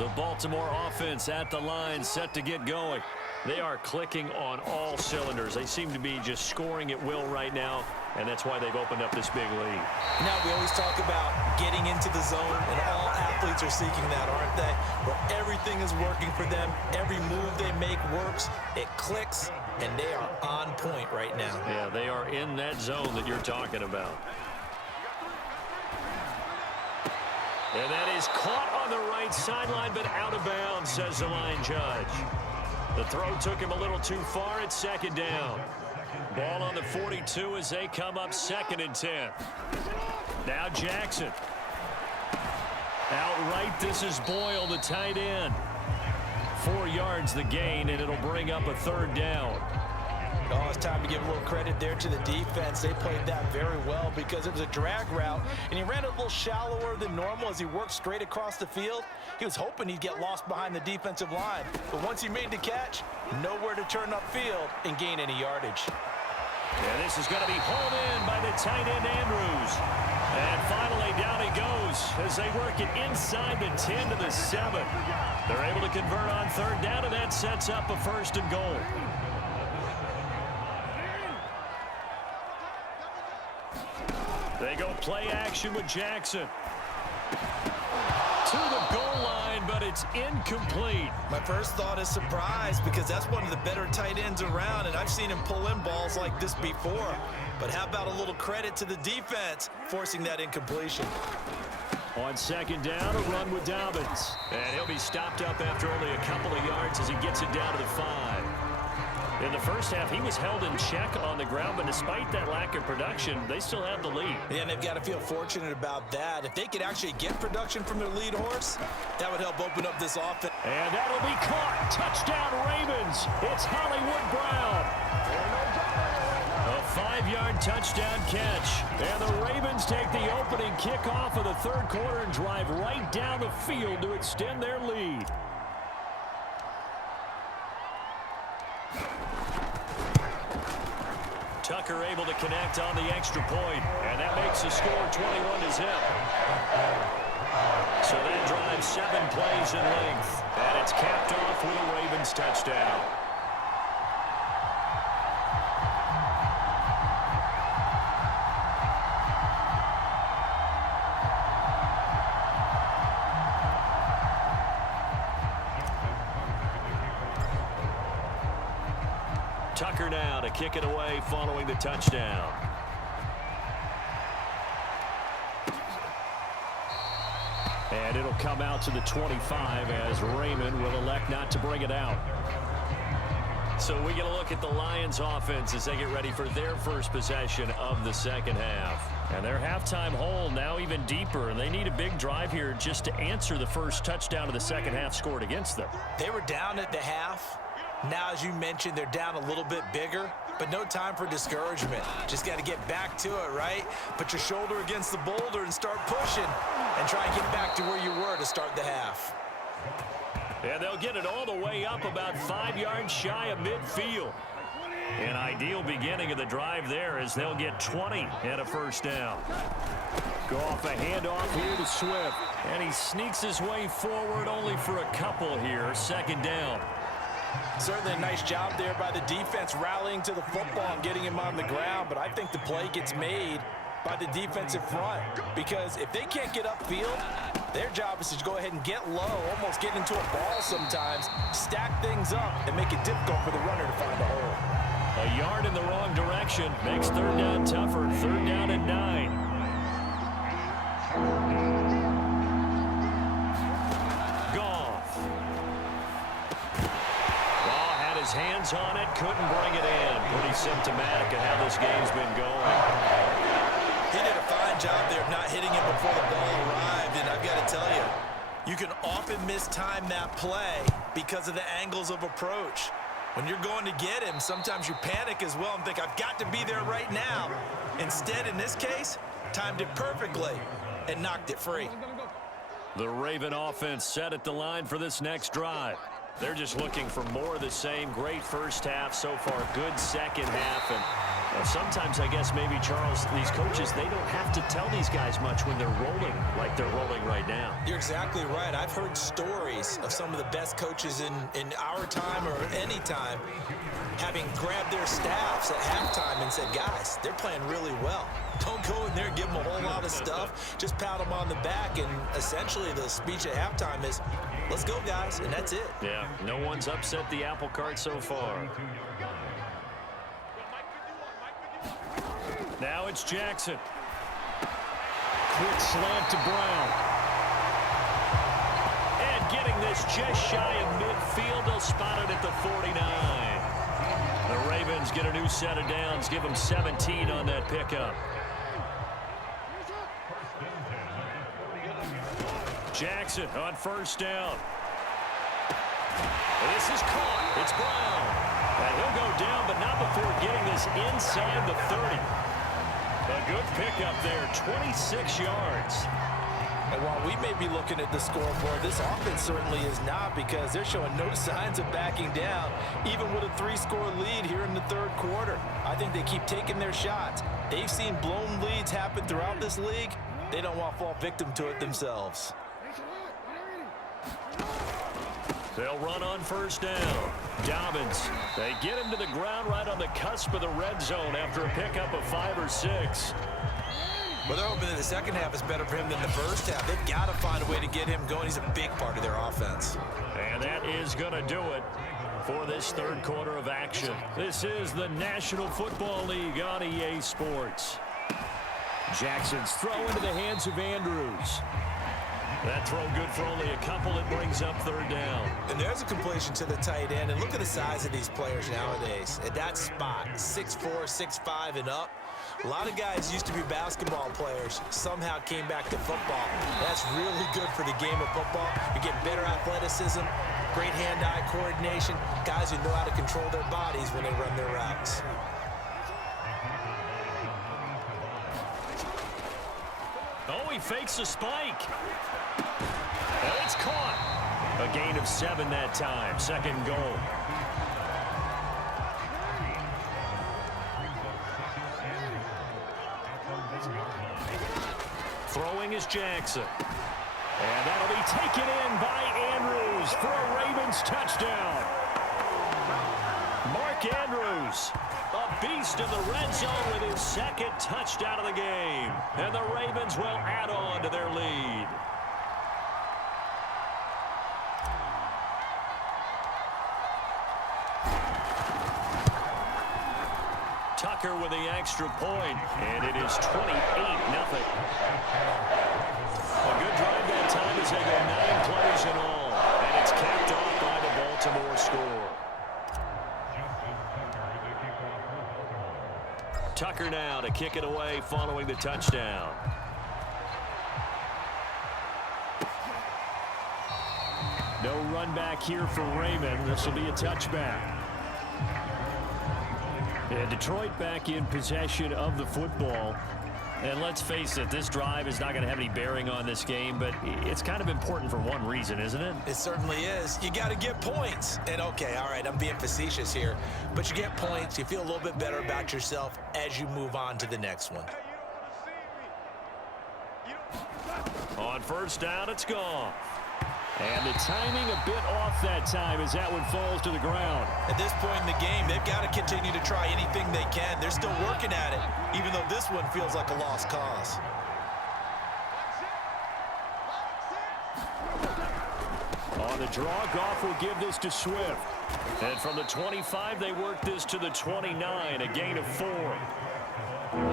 The Baltimore offense at the line, set to get going. They are clicking on all cylinders. They seem to be just scoring at will right now, and that's why they've opened up this big lead. Now, we always talk about getting into the zone, and all athletes are seeking that, aren't they? Where everything is working for them. Every move they make works. It clicks, and they are on point right now. Yeah, they are in that zone that you're talking about. And that is caught on the right sideline, but out of bounds, says the line judge. The throw took him a little too far at second down. Ball on the 42 as they come up 2nd and 10. Now Jackson. Outright, this is Boyle, the tight end. 4 yards the gain, and it'll bring up a 3rd down. Oh, it's time to give a little credit there to the defense. They played that very well because it was a drag route, and he ran it a little shallower than normal as he worked straight across the field. He was hoping he'd get lost behind the defensive line, but once he made the catch, nowhere to turn upfield and gain any yardage. And this is going to be hauled in by the tight end Andrews. And finally down he goes as they work it inside the 10 to the 7. They're able to convert on 3rd down, and that sets up a 1st and goal. They go play action with Jackson. To the goal line, but it's incomplete. My first thought is surprise because that's one of the better tight ends around, and I've seen him pull in balls like this before. But how about a little credit to the defense forcing that incompletion? On 2nd down, a run with Dobbins. And he'll be stopped up after only a couple of yards as he gets it down to the 5. In the first half, he was held in check on the ground, but despite that lack of production, they still have the lead. Yeah, and they've got to feel fortunate about that. If they could actually get production from their lead horse, that would help open up this offense. And that'll be caught. Touchdown, Ravens. It's Hollywood Brown. A 5-yard touchdown catch. And the Ravens take the opening kickoff of the 3rd quarter and drive right down the field to extend their lead. Tucker able to connect on the extra point, and that makes the score 21-0. So that drives 7 plays in length, and it's capped off with a Ravens touchdown. Tucker now to kick it away following the touchdown. And it'll come out to the 25 as Raymond will elect not to bring it out. So we get a look at the Lions offense as they get ready for their first possession of the 2nd half. And their halftime hole now even deeper, and they need a big drive here just to answer the first touchdown of the 2nd half scored against them. They were down at the half. Now, as you mentioned, they're down a little bit bigger, but no time for discouragement. Just got to get back to it, right? Put your shoulder against the boulder and start pushing and try and get back to where you were to start the half. And they'll get it all the way up about 5 yards shy of midfield. An ideal beginning of the drive there as they'll get 20 and a 1st down. Go off a handoff here to Swift. And he sneaks his way forward only for a couple here. 2nd down. Certainly a nice job there by the defense rallying to the football and getting him on the ground, but I think the play gets made by the defensive front because if they can't get upfield, their job is to go ahead and get low, almost get into a ball sometimes, stack things up, and make it difficult for the runner to find a hole. A yard in the wrong direction makes 3rd down tougher. 3rd down and 9. Hands on it, couldn't bring it in. Pretty symptomatic of how this game's been going. He did a fine job there of not hitting it before the ball arrived, and I've got to tell you, you can often mistime that play because of the angles of approach. When you're going to get him, sometimes you panic as well and think, I've got to be there right now. Instead, in this case, timed it perfectly and knocked it free. The Raven offense set at the line for this next drive. They're just looking for more of the same. Great first half so far. Good second half. And Well, sometimes, I guess, maybe, Charles, these coaches, they don't have to tell these guys much when they're rolling like they're rolling right now. You're exactly right. I've heard stories of some of the best coaches in our time or any time having grabbed their staffs at halftime and said, guys, they're playing really well. Don't go in there and give them a whole lot of stuff. Just pat them on the back, and essentially the speech at halftime is, let's go, guys, and that's it. Yeah, no one's upset the apple cart so far. Now it's Jackson. Quick slant to Brown. And getting this just shy of midfield. They'll spot it at the 49. The Ravens get a new set of downs. Give them 17 on that pickup. Jackson on first down. This is caught. It's Brown. And he'll go down, but not before getting this inside the 30. A good pickup there, 26 yards. And while we may be looking at the scoreboard, this offense certainly is not, because they're showing no signs of backing down, even with a 3-score lead here in the third quarter. I think they keep taking their shots. They've seen blown leads happen throughout this league. They don't want to fall victim to it themselves. They'll run on first down. Dobbins, they get him to the ground right on the cusp of the red zone after a pickup of 5 or 6. Well, they're hoping that the second half is better for him than the first half. They've got to find a way to get him going. He's a big part of their offense. And that is going to do it for this third quarter of action. This is the National Football League on EA Sports. Jackson's throw into the hands of Andrews. That throw good for only a couple. It brings up third down. And there's a completion to the tight end. And look at the size of these players nowadays. At that spot, 6'4", 6'5", and up. A lot of guys used to be basketball players, somehow came back to football. That's really good for the game of football. You get better athleticism, great hand-eye coordination, guys who know how to control their bodies when they run their routes. Oh, he fakes a spike. And it's caught. A gain of 7 that time. Second goal. Throwing is Jackson. And that'll be taken in by Andrews for a Ravens touchdown. Mark Andrews, a beast in the red zone with his second touchdown of the game. And the Ravens will add on to their lead. Tucker with the extra point, and it is 28-0. A good drive that time as they go 9 plays in all, and it's capped off by the Baltimore score. Tucker now to kick it away following the touchdown. No run back here for Raymond. This will be a touchback. And Detroit back in possession of the football. And let's face it, this drive is not going to have any bearing on this game, but it's kind of important for one reason, isn't it? It certainly is. You got to get points. And okay, all right, I'm being facetious here, but you get points, you feel a little bit better about yourself as you move on to the next one. On first down, it's gone. And the timing a bit off that time as that one falls to the ground. At this point in the game, they've got to continue to try anything they can. They're still working at it, even though this one feels like a lost cause. On the draw, Goff will give this to Swift. And from the 25, they work this to the 29, a gain of 4.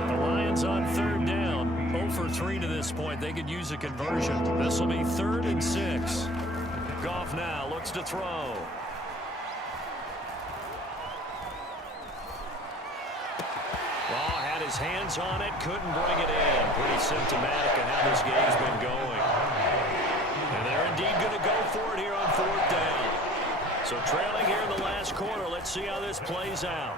The Lions on third down. 0 for 3 to this point. They could use a conversion. This will be 3rd and 6. Goff now looks to throw. Law had his hands on it, couldn't bring it in. Pretty symptomatic of how this game's been going. And they're indeed going to go for it here on 4th down. So trailing here in the last quarter. Let's see how this plays out.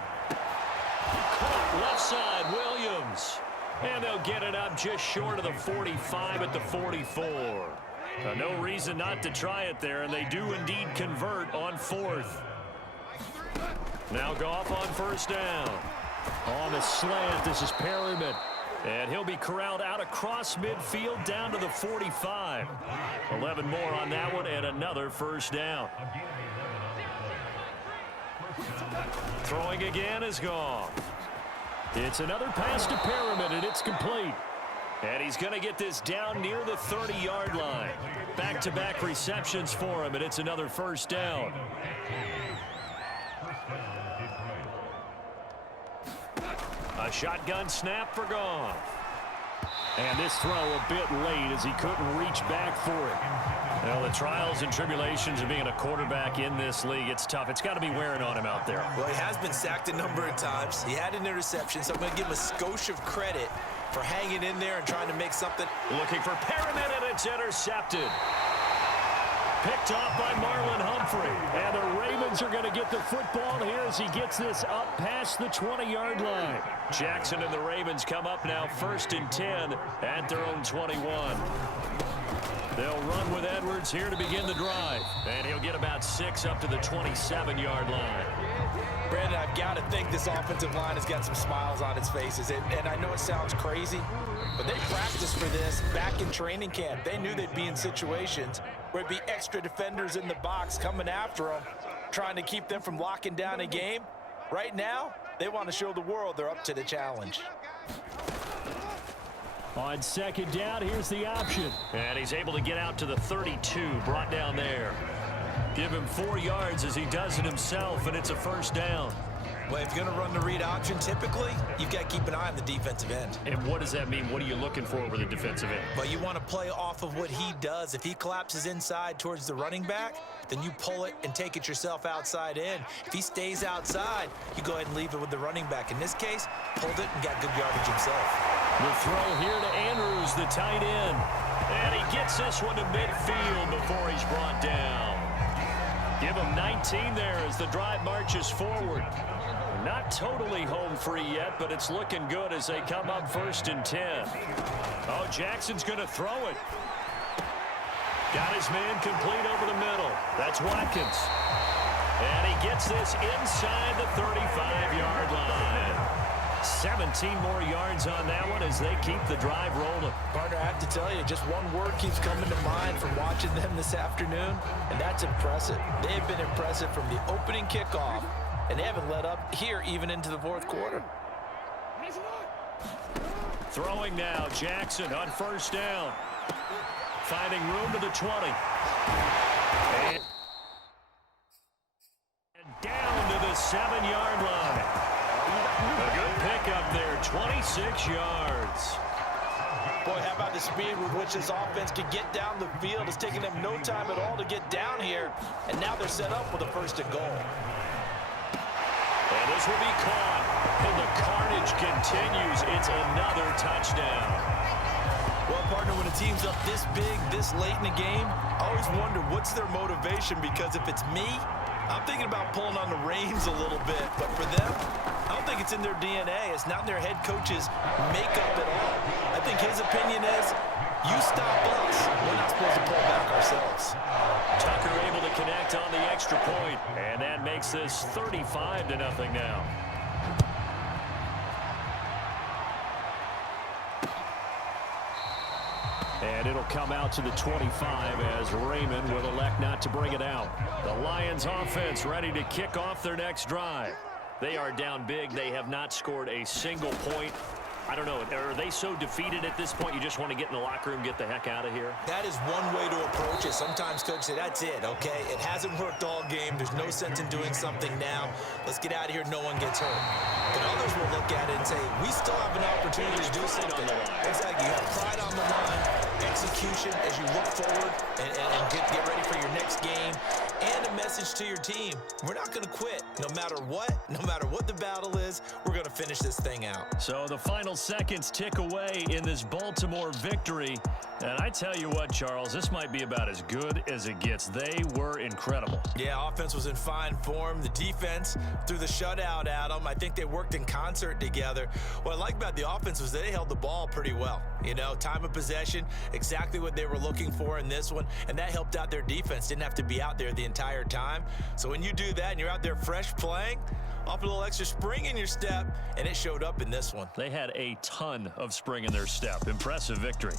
Caught left side, Williams. And they'll get it up just short of the 45 at the 44. No reason not to try it there, and they do indeed convert on 4th. Now Goff on first down. On the slant, this is Perryman. And he'll be corralled out across midfield down to the 45. 11 more on that one and another first down. Throwing again is gone. It's another pass to Perryman, and it's complete. And he's going to get this down near the 30-yard line. Back-to-back receptions for him, and it's another first down. A shotgun snap for Goff. And this throw a bit late as he couldn't reach back for it. Well, the trials and tribulations of being a quarterback in this league, it's tough. It's got to be wearing on him out there. Well, he has been sacked a number of times. He had an interception, so I'm going to give him a skosh of credit for hanging in there and trying to make something. Looking for Perryman, and it's intercepted. Picked off by Marlon Humphrey. And the Ravens are going to get the football here as he gets this up past the 20-yard line. Jackson and the Ravens come up now 1st and 10 at their own 21. They'll run with Edwards here to begin the drive. And he'll get about 6 up to the 27-yard line. Brandon, I've got to think this offensive line has got some smiles on its faces. And I know it sounds crazy, but they practiced for this back in training camp. They knew they'd be in situations where it'd be extra defenders in the box coming after them, trying to keep them from locking down a game. Right now, they want to show the world they're up to the challenge. On second down, here's the option. And he's able to get out to the 32, brought down there. Give him 4 yards as he does it himself, and it's a first down. Well, if you're going to run the read option, typically, you've got to keep an eye on the defensive end. And what does that mean? What are you looking for with the defensive end? Well, you want to play off of what he does. If he collapses inside towards the running back, then you pull it and take it yourself outside in. If he stays outside, you go ahead and leave it with the running back. In this case, pulled it and got good yardage himself. The throw here to Andrews, the tight end. And he gets this one to midfield before he's brought down. Give him 19 there as the drive marches forward. Not totally home free yet, but it's looking good as they come up 1st and 10. Oh, Jackson's going to throw it. Got his man complete over the middle. That's Watkins. And he gets this inside the 35-yard line. 17 more yards on that one as they keep the drive rolling. Partner, I have to tell you, just one word keeps coming to mind from watching them this afternoon, and that's impressive. They've been impressive from the opening kickoff, and they haven't let up here even into the 4th quarter. Throwing now, Jackson on 1st down. Finding room to the 20. And down to the 7-yard line. A good pickup there, 26 yards. Boy, how about the speed with which this offense could get down the field? It's taking them no time at all to get down here, and now they're set up with a 1st and goal. And this will be caught, and the carnage continues. It's another touchdown. Well, partner, when a team's up this big, this late in the game, I always wonder what's their motivation, because if it's me, I'm thinking about pulling on the reins a little bit. But for them, I don't think it's in their DNA. It's not in their head coach's makeup at all. I think his opinion is, you stop us, we're not supposed to pull back ourselves. Tucker able to connect on the extra point, and that makes this 35-0 now. And it'll come out to the 25 as Raymond will elect not to bring it out. The Lions offense ready to kick off their next drive. They are down big. They have not scored a single point. I don't know, are they so defeated at this point you just want to get in the locker room, get the heck out of here? That is one way to approach it. Sometimes coaches say, that's it, okay? It hasn't worked all game. There's no sense in doing something now. Let's get out of here. No one gets hurt. But others will look at it and say, we still have an opportunity to do something. Exactly. You have pride on the line, execution as you look forward and get ready for your next game, and a message to your team. We're not going to quit no matter what the battle is. We're going to finish this thing out. So the final seconds tick away in this Baltimore victory. And I tell you what, Charles, this might be about as good as it gets. They were incredible. Yeah, offense was in fine form. The defense threw the shutout at them. I think they worked in concert together. What I like about the offense was they held the ball pretty well. You know, time of possession, exactly what they were looking for in this one, and that helped out their defense. Didn't have to be out there the entire entire time. So when you do that and you're out there fresh playing, off a little extra spring in your step, and it showed up in this one. They had a ton of spring in their step. Impressive victory.